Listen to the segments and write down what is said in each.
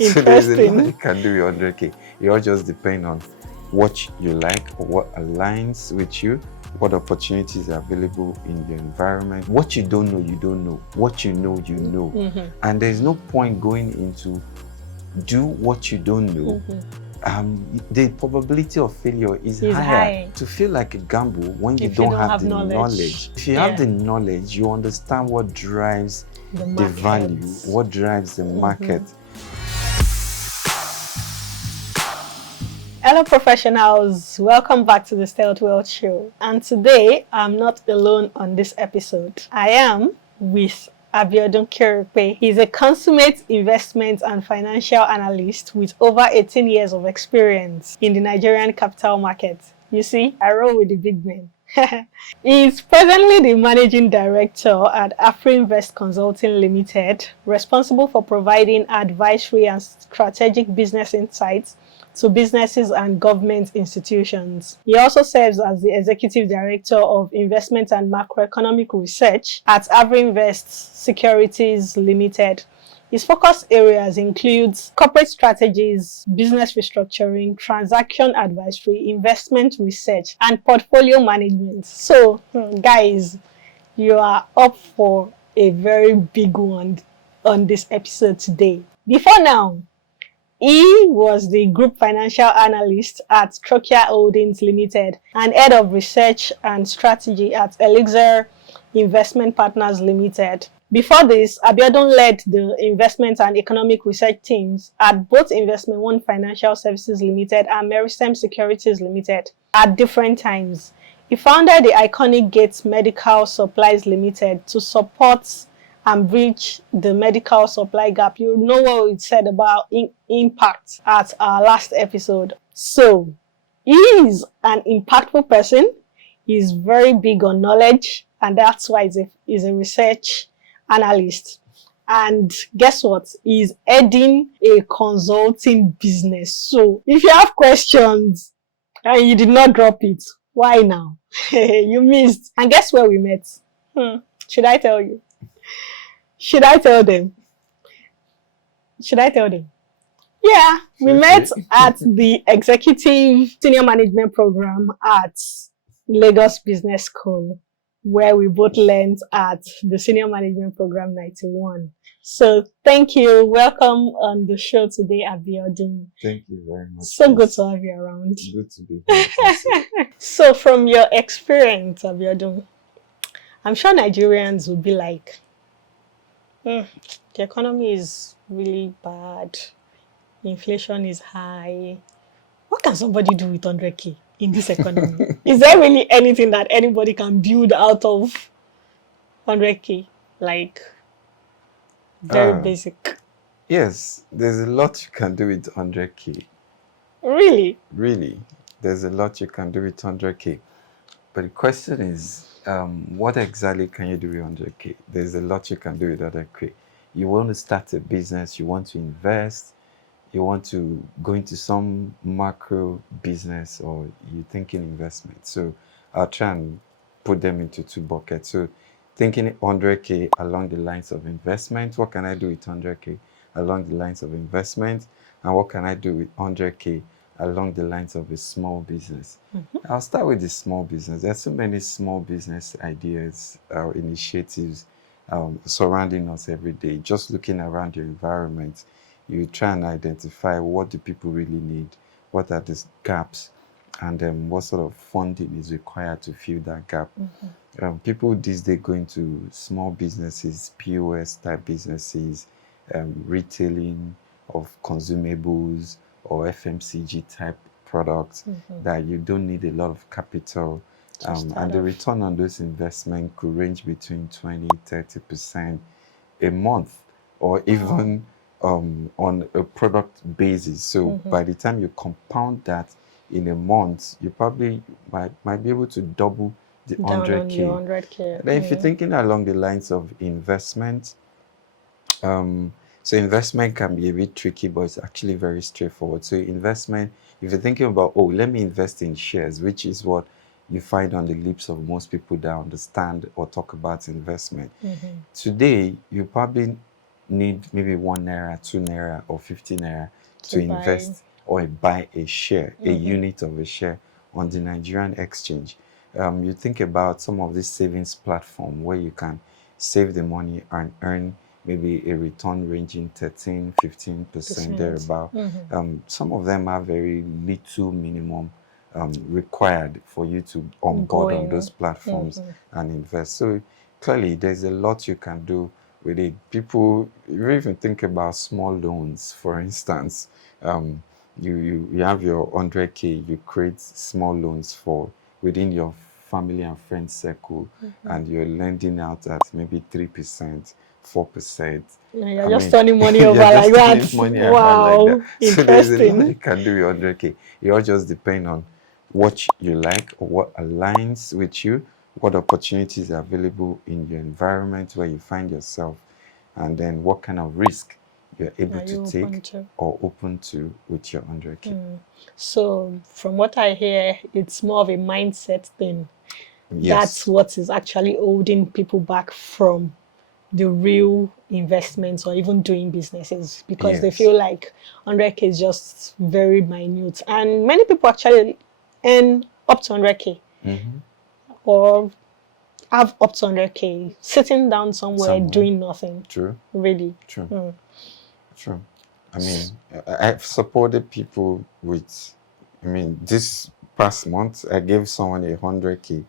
So there's a lot Interesting. you can do with 100K. It all just depends on what you like or what aligns with you, what opportunities are available in your environment. What you don't know, you don't know. What you know, you know. And there's no point going into do what you don't know. The probability of failure is higher. To feel like a gamble when you don't have the knowledge. If you have the knowledge, you understand what drives the value, what drives the market. Hello professionals, welcome back to the Stealth Wealth Show. And today I'm not alone on this episode. I am with Abiodun Keripe. He's a consummate investment and financial analyst with over 18 years of experience in the Nigerian capital market. You see, I roll with the big men. He is presently the managing director at Afrinvest Consulting Limited, responsible for providing advisory and strategic business insights to businesses and government institutions. He also serves as the Executive Director of Investment and Macroeconomic Research at Afrinvest Securities Limited. His focus areas include corporate strategies, business restructuring, transaction advisory, investment research, and portfolio management. So, guys, you are up for a very big one on this episode today. Before now, he was the Group Financial Analyst at Trocare Holdings Limited and Head of Research and Strategy at Elixir Investment Partners Limited. Before this, Abiodun led the investment and economic research teams at both Investment One Financial Services Limited and Meristem Securities Limited at different times. He founded the iconic Gates Medical Supplies Limited to support and bridge the medical supply gap. You know what we said about impact at our last episode. So, he is an impactful person. He's very big on knowledge, and that's why he's a research analyst. And guess what? He's heading a consulting business. So, if you have questions and you did not drop it, why now? You missed. And guess where we met? Should I tell you? Should I tell them? Yeah, we met at the Executive Senior Management Program at Lagos Business School, where we both learned at the Senior Management Program 91. So thank you. Welcome on the show today, Abiodun. Thank you very much. So good to have you around. Good to be here. So from your experience, Abiodun, I'm sure Nigerians would be like, the economy is really bad. Inflation is high. What can somebody do with 100K in this economy? Is there really anything that anybody can build out of 100K? Like, very basic. Yes, there's a lot you can do with 100K. Really? Really, there's a lot you can do with 100K. But the question is, what exactly can you do with 100K? There's a lot you can do with 100K. You want to start a business, you want to invest, you want to go into some macro business, or you're thinking investment. So I'll try and put them into two buckets. So thinking 100K along the lines of investment, what can I do with 100K along the lines of investment? And what can I do with 100K along the lines of a small business? I'll start with the small business. There's so many small business ideas, initiatives surrounding us every day. Just looking around your environment, you try and identify what do people really need, what are the gaps, and what sort of funding is required to fill that gap. People these days go into small businesses, POS type businesses, retailing of consumables, or FMCG type products that you don't need a lot of capital, and the return on those investments could range between 20-30% a month, or even on a product basis. So by the time you compound that in a month, you probably might be able to double the 100K. Then if you're thinking along the lines of investment, so investment can be a bit tricky, but it's actually very straightforward. So investment, if you're thinking about, let me invest in shares, which is what you find on the lips of most people that understand or talk about investment. Today, you probably need maybe 1 naira, 2 naira, or 50 naira to buy. invest or buy a share, a unit of a share on the Nigerian exchange. You think about some of these savings platform where you can save the money and earn maybe a return ranging 13-15% thereabout. Some of them are very little minimum required for you to onboard on those platforms and invest. So clearly there's a lot you can do with it. People, you even think about small loans, for instance. You have your 100K, you create small loans for within your family and friend circle, and you're lending out at maybe 3%, 4%. You're just turning money over like that. Wow, like that. So interesting. there's a lot you can do with 100K. It all just depends on what you like or what aligns with you, what opportunities are available in your environment where you find yourself, and then what kind of risk you're able to take or open to with your 100K. So from what I hear, it's more of a mindset thing. Yes. That's what is actually holding people back from the real investments or even doing businesses, because they feel like 100K is just very minute. And many people actually earn up to 100K or have up to 100K sitting down somewhere doing nothing. True. Really. True. True. I mean, I've supported people with, this past month, I gave someone 100K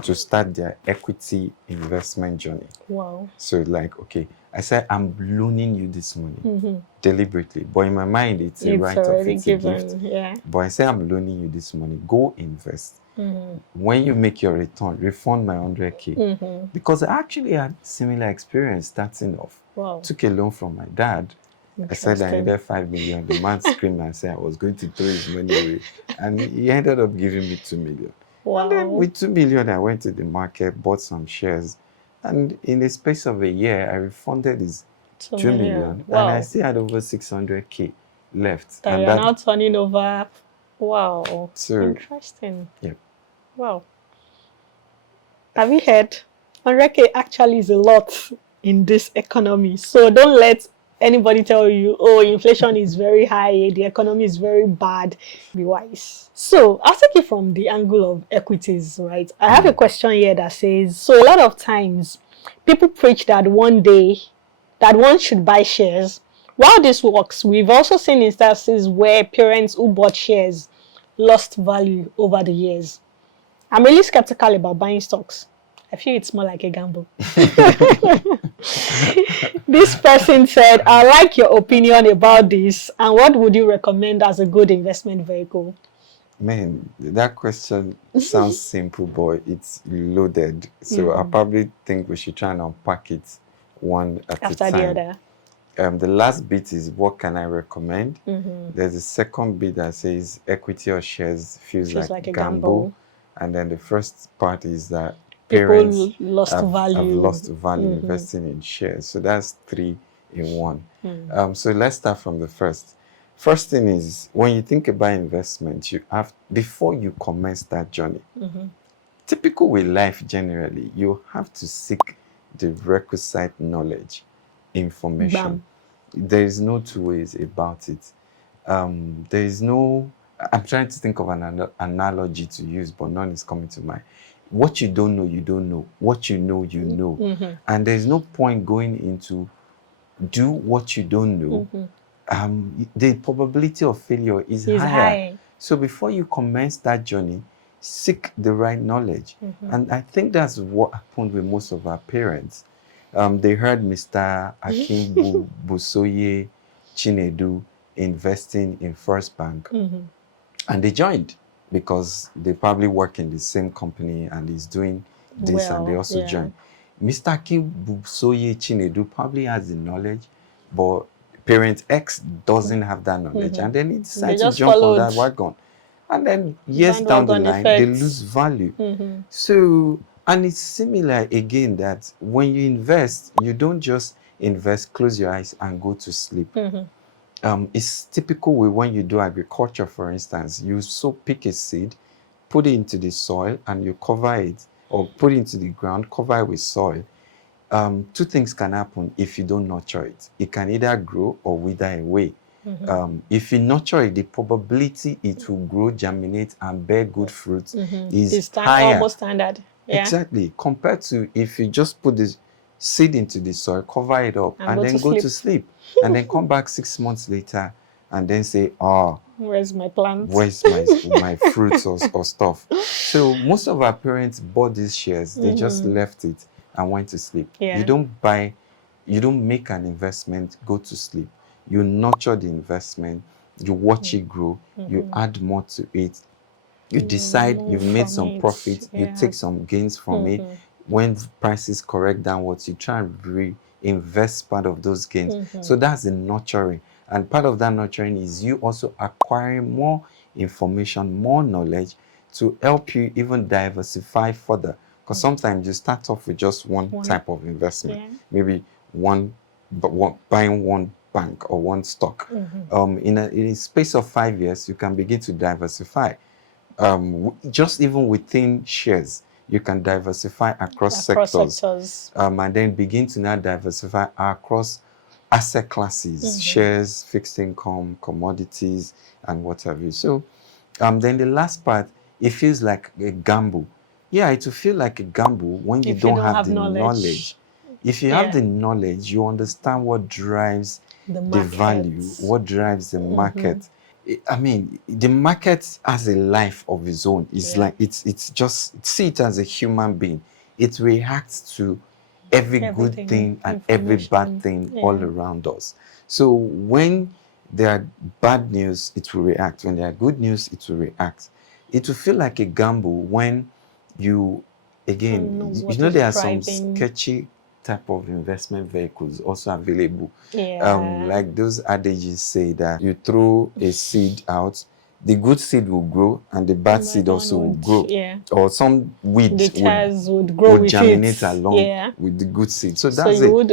to start their equity investment journey. Wow. So like, okay, I said, I'm loaning you this money deliberately. But in my mind, it's a write-off, it's a gift. Yeah. But I say, I'm loaning you this money. Go invest. When you make your return, refund my 100K. Because I actually had similar experience starting off. Wow. Took a loan from my dad. I said I needed 5 million. The man screamed and said I was going to throw his money away. And he ended up giving me 2 million. Wow. And then with 2 million, I went to the market, bought some shares. And in the space of a year, I refunded his 2 million. Wow. And I still had over 600K left. That you're now turning over. Wow. So, interesting. Yeah. Wow. Have you heard? 100K actually is a lot in this economy. So don't let anybody tell you, oh, inflation is very high, the economy is very bad. Be wise. So I'll take it from the angle of equities, right? I have a question here that says, so a lot of times people preach that one day that one should buy shares. While this works, we've also seen instances where parents who bought shares lost value over the years. I'm really skeptical about buying stocks. I feel it's more like a gamble. This person said, I like your opinion about this, and what would you recommend as a good investment vehicle? Man, that question sounds simple, but it's loaded. So I probably think we should try and unpack it one at a time. After the other. The last bit is what can I recommend? There's a second bit that says equity or shares feels like a gamble. And then the first part is that parents have lost value investing in shares. So that's 3 in 1. So let's start from the first. First thing is, when you think about investment, you have, before you commence that journey, typical with life generally, you have to seek the requisite knowledge, information. There is no two ways about it. There is no, I'm trying to think of an analogy to use, but none is coming to mind. What you don't know, you don't know. What you know, you know. And there's no point going into do what you don't know. The probability of failure is higher. So before you commence that journey, seek the right knowledge. And I think that's what happened with most of our parents. They heard Mr. Akin Busoye Chinedu investing in First Bank, and they joined because they probably work in the same company and he's doing this, and they also joined. Mr. Akin Busoye Chinedu probably has the knowledge, but parent X doesn't have that knowledge, and then he decides to jump on that wagon. And then years down the line, they lose value. So, and it's similar again that when you invest, you don't just invest, close your eyes and go to sleep. It's typical with when you do agriculture, for instance. You pick a seed, put it into the soil, and you cover it, or put it into the ground, cover it with soil. two things can happen if you don't nurture it. It can either grow or wither away. If you nurture it, the probability it will grow, germinate, and bear good fruits is higher. Almost standard. Yeah. Exactly. Compared to if you just put the seed into the soil, cover it up, and then go to sleep. And then come back 6 months later and then say, oh, where's my plant? Where's my fruits or stuff? So most of our parents bought these shares, they just left it and went to sleep. Yeah. You don't make an investment, go to sleep. You nurture the investment, you watch it grow, you add more to it. You decide you've made some profit, you take some gains from it. When prices correct downwards, you try and reinvest part of those gains. So that's the nurturing. And part of that nurturing is you also acquiring more information, more knowledge to help you even diversify further. Because sometimes you start off with just one type of investment, maybe buying one bank or one stock. In a space of 5 years, you can begin to diversify. Just even within shares, you can diversify across sectors. And then begin to now diversify across asset classes, shares, fixed income, commodities, and what have you. So then the last part, it feels like a gamble. Yeah, it will feel like a gamble when you don't have the knowledge. If you have the knowledge, you understand what drives the value, what drives the market. I mean, the market has a life of its own. It's like it's just see it as a human being. It reacts to every good thing and every bad thing all around us. So when there are bad news, it will react. When there are good news, it will react. It will feel like a gamble when you, again, you know there are some sketchy type of investment vehicles also available. Like those adages say that you throw a seed out, the good seed will grow and the bad seed also will grow. Or some weeds would grow would germinate along with the good seed. So that's it.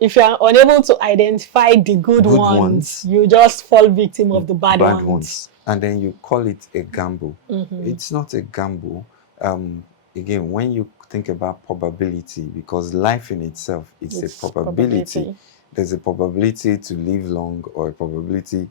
If you are unable to identify the good ones, you just fall victim of the bad ones. And then you call it a gamble. It's not a gamble. Again, when you think about probability, because life in itself is a probability. There's a probability to live long or a probability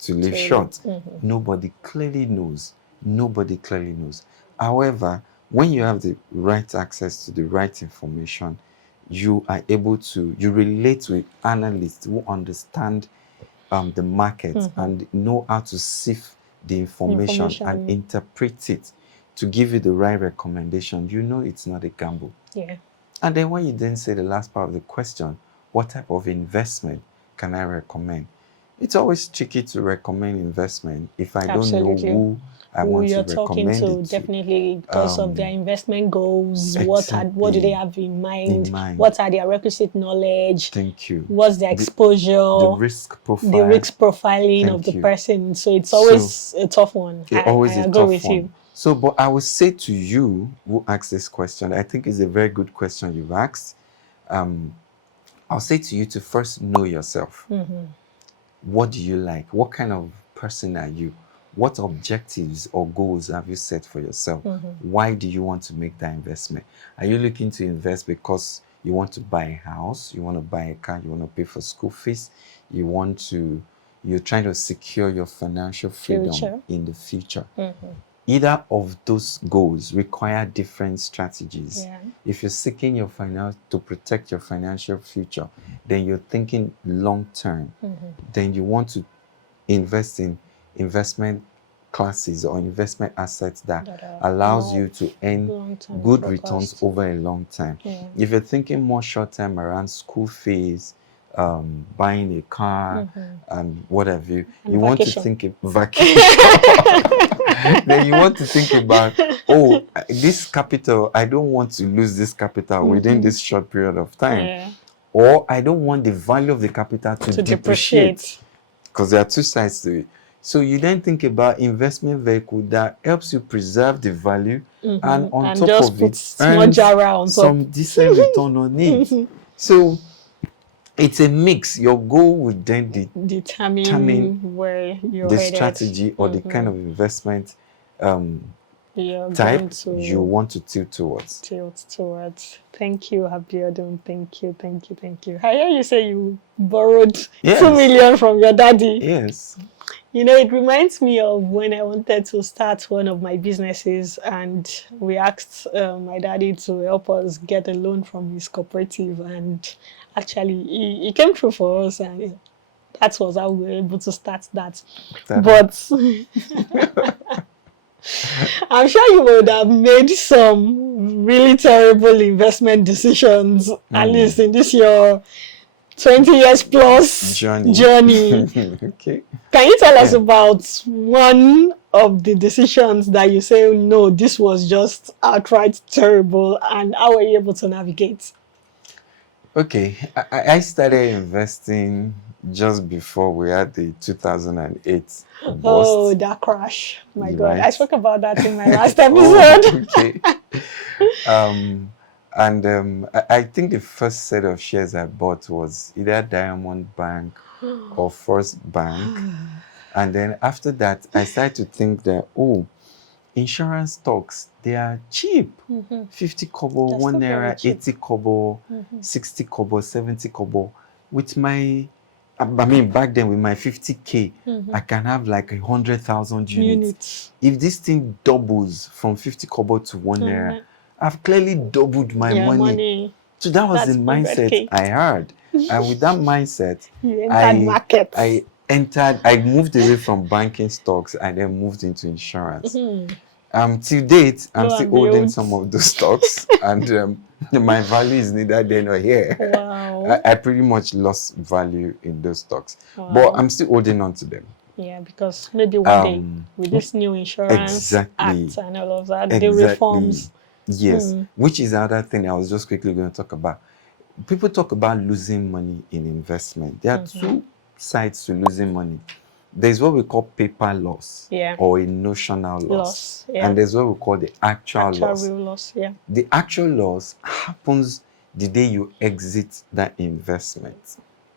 to live short. Nobody clearly knows. Nobody clearly knows. However, when you have the right access to the right information, you are able to, you relate with analysts who understand the market and know how to sift the information and interpret it to give you the right recommendation. You know it's not a gamble. And then when you then say the last part of the question, what type of investment can I recommend? It's always tricky to recommend investment if I don't know who I want to recommend it to. Definitely because of their investment goals. What do they have in mind? What are their requisite knowledge? Thank you. What's their exposure? The risk profile. The risk profiling of the person. So it's always a tough one. I agree with you. So, but I would say to you who asked this question, I think it's a very good question you've asked. I'll say to you to first know yourself. What do you like? What kind of person are you? What objectives or goals have you set for yourself? Why do you want to make that investment? Are you looking to invest because you want to buy a house, you want to buy a car, you want to pay for school fees, you're trying to secure your financial freedom in the future? Either of those goals require different strategies. If you're seeking your to protect your financial future, then you're thinking long term. Then you want to invest in investment classes or investment assets that allows you to earn good returns over a long time. If you're thinking more short term around school fees, buying a car and whatever, you want to think of vacation. Then you want to think about, this capital, I don't want to lose this capital within this short period of time. Or I don't want the value of the capital to depreciate. Because there are two sides to it. So you then think about investment vehicle that helps you preserve the value and on top of it, earn some decent return on it. So it's a mix. Your goal would then determine where you're the headed. strategy or the kind of investment You're type going to you want to tilt towards. tilt towards. Thank you, Abiodun. Thank you, thank you, thank you. I hear you say you borrowed Yes. 2 million from your daddy. Yes. You know, it reminds me of when I wanted to start one of my businesses, and we asked my daddy to help us get a loan from his cooperative, and actually he came through for us, and that was how we were able to start that. But I'm sure you would have made some really terrible investment decisions, at least in this your 20 years plus journey. Okay. Can you tell us about one of the decisions that you say, no, this was just outright terrible, and how were you able to navigate? Okay, I started investing just before we had the 2008 bust. Oh, that crash. My God. Right. I spoke about that in my last episode. Okay. I think the first set of shares I bought was either Diamond Bank or First Bank. And then after that, I started to think that, insurance stocks, they are cheap. 50 kobo, They're 1 still very naira, cheap. 80 kobo, 60 kobo, 70 kobo. With my, back then with my 50K, I can have like 100,000 units. If this thing doubles from 50 kobo to 1 naira, I've clearly doubled my money. So that was the mindset 100K. I had. And with that mindset, You entered markets. I moved away from banking stocks and then moved into insurance. Till date, I'm still holding some of those stocks, and my value is neither there nor here. Wow. I pretty much lost value in those stocks, Wow. but I'm still holding on to them. Yeah, because maybe one day with this new insurance act and all of that, the reforms. Yes, which is the other thing I was just quickly going to talk about. People talk about losing money in investment. There are two sides to losing money. There's what we call paper loss, or a notional loss. And there's what we call the actual loss. Real loss. The actual loss happens the day you exit that investment.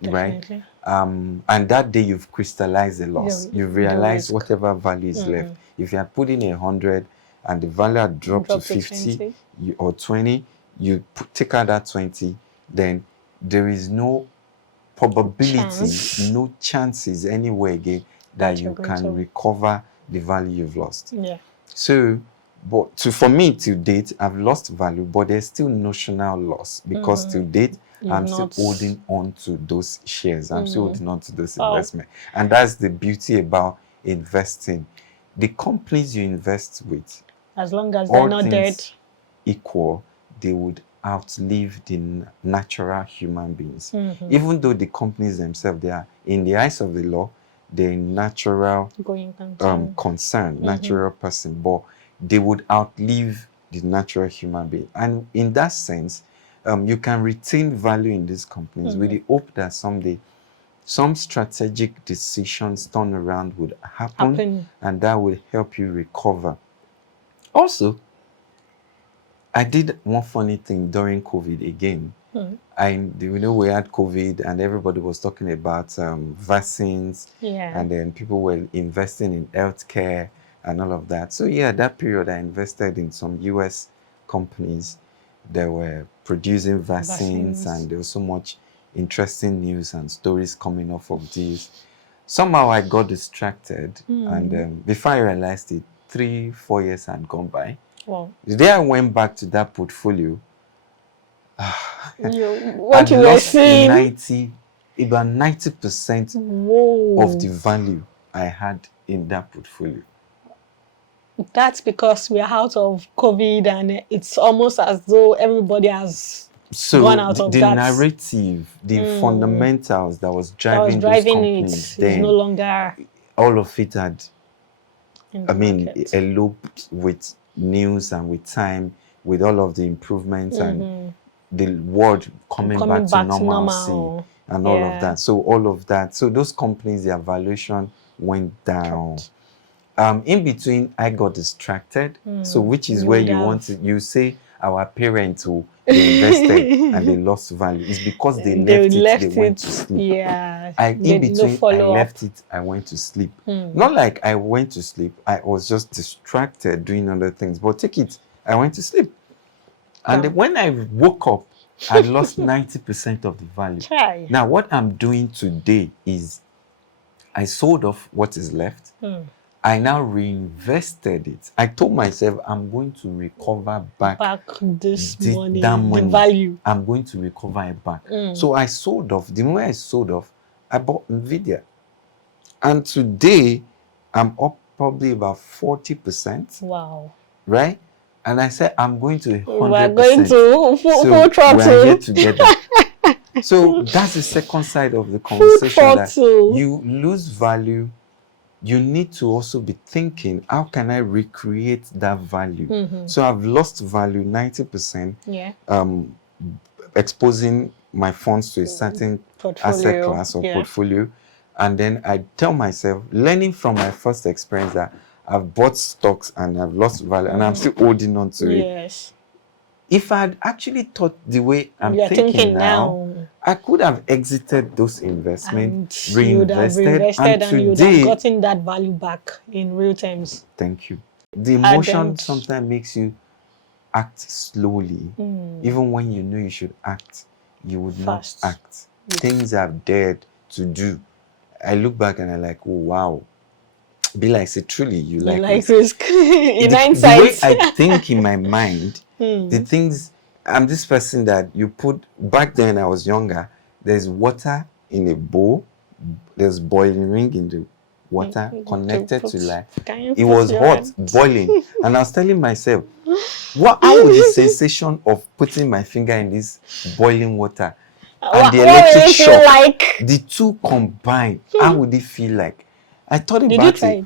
Definitely. Right? And that day you've crystallized the loss. You've realized whatever value is left. If you are putting 100 and the value had dropped to 50 or 20, you take out that 20, then there is no probability, no chances anywhere again that you can recover the value you've lost. So, for me, to date, I've lost value, but there's still notional loss because to date, I'm still holding on to those shares. I'm still holding on to those investments. And that's the beauty about investing. The companies you invest with, as long as they're not dead, equal, they would outlive the natural human beings. Even though the companies themselves, they are, in the eyes of the law, they're natural concern, natural person, but they would outlive the natural human being. And in that sense, you can retain value in these companies with the hope that someday some strategic decisions turnaround would happen, and that will help you recover. Also, I did one funny thing during COVID again. We had COVID and everybody was talking about vaccines, and then people were investing in healthcare and all of that. So that period I invested in some US companies that were producing vaccines, and there was so much interesting news and stories coming off of these. Somehow I got distracted, and before I realized it, 3-4 years had gone by. Wow. The day I went back to that portfolio, what you were seeing, about 90% of the value I had in that portfolio. That's because we are out of COVID, and it's almost as though everybody has gone out of that. The narrative, the fundamentals that was driving those companies, is no longer. All of it had, eloped with news and with time, with all of the improvements and the world coming back to normalcy and all of that. So all of that. So those companies, their valuation went down. In between, I got distracted. So which is where you say, our parents who they invested and they lost value. It's because they left it, they went to sleep. Yeah. In between, I left it, I went to sleep. Hmm. Not like I went to sleep, I was just distracted doing other things. But take it, I went to sleep. And then when I woke up, I lost 90% of the value. Try. Now, what I'm doing today is I sold off what is left. I now reinvested it. I told myself I'm going to recover back this money, that money. the value. I'm going to recover it back. So I sold off. The moment I sold off, I bought NVIDIA. And today, I'm up probably about 40%. Wow. Right? And I said, I'm going to 100%. We're going to full throttle. We're here together. So that's the second side of the conversation. That you lose value. You need to also be thinking, how can I recreate that value? So I've lost value 90%. Yeah. Exposing my funds to a certain asset class or portfolio. And then I tell myself, learning from my first experience, that I've bought stocks and I've lost value and I'm still holding on to it. Yes. If I had actually thought the way I'm thinking now, I could have exited those investments, reinvested, and you would have gotten that value back in real terms. Thank you. The emotion sometimes makes you act slowly. Even when you know you should act, you would not act. Things I've dared to do. I look back and I'm like, oh, wow. Be like, say, truly, you like risk. In hindsight. The way I think in my mind, the things, I'm this person that you put, back then when I was younger, there's water in a bowl, there's boiling ring in the water connected to life. It was hot, boiling. And I was telling myself, how would the sensation of putting my finger in this boiling water and the electric shock, the two combined, how would it feel like? I thought about it.